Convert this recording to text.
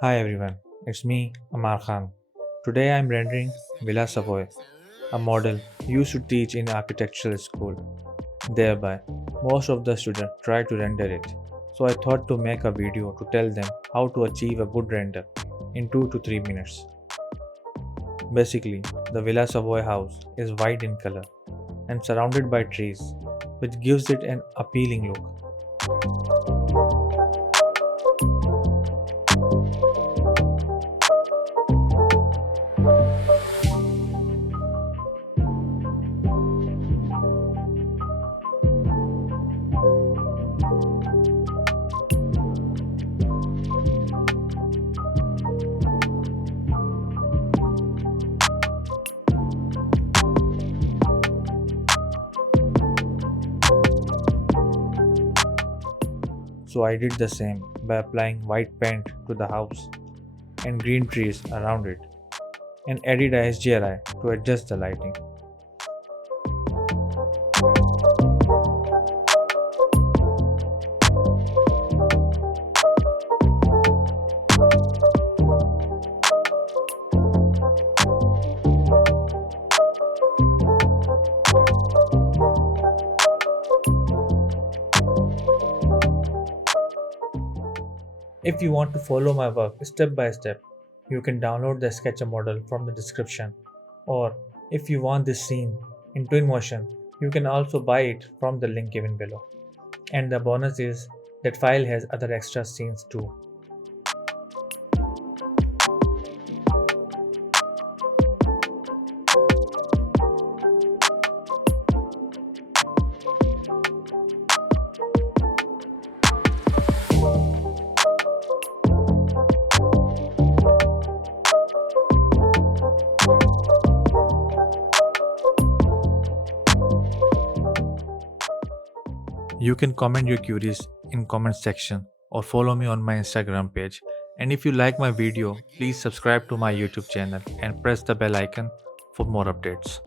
Hi everyone, it's me, Ammarkhan. Today I'm rendering Vila Savoye, a model used to teach in architectural school. Thereby, most of the students try to render it. So I thought to make a video to tell them how to achieve a good render in 2 to 3 minutes. Basically, the Villa Savoye house is white in color and surrounded by trees, which gives it an appealing look. So I did the same by applying white paint to the house and green trees around it and added a HDRI to adjust the lighting. If you want to follow my work step by step, you can download the Sketcher model from the description. Or if you want this scene in Twinmotion, you can also buy it from the link given below. And the bonus is that file has other extra scenes too. You can comment your queries in comment section or follow me on my Instagram page. And if you like my video, please subscribe to my YouTube channel and press the bell icon for more updates.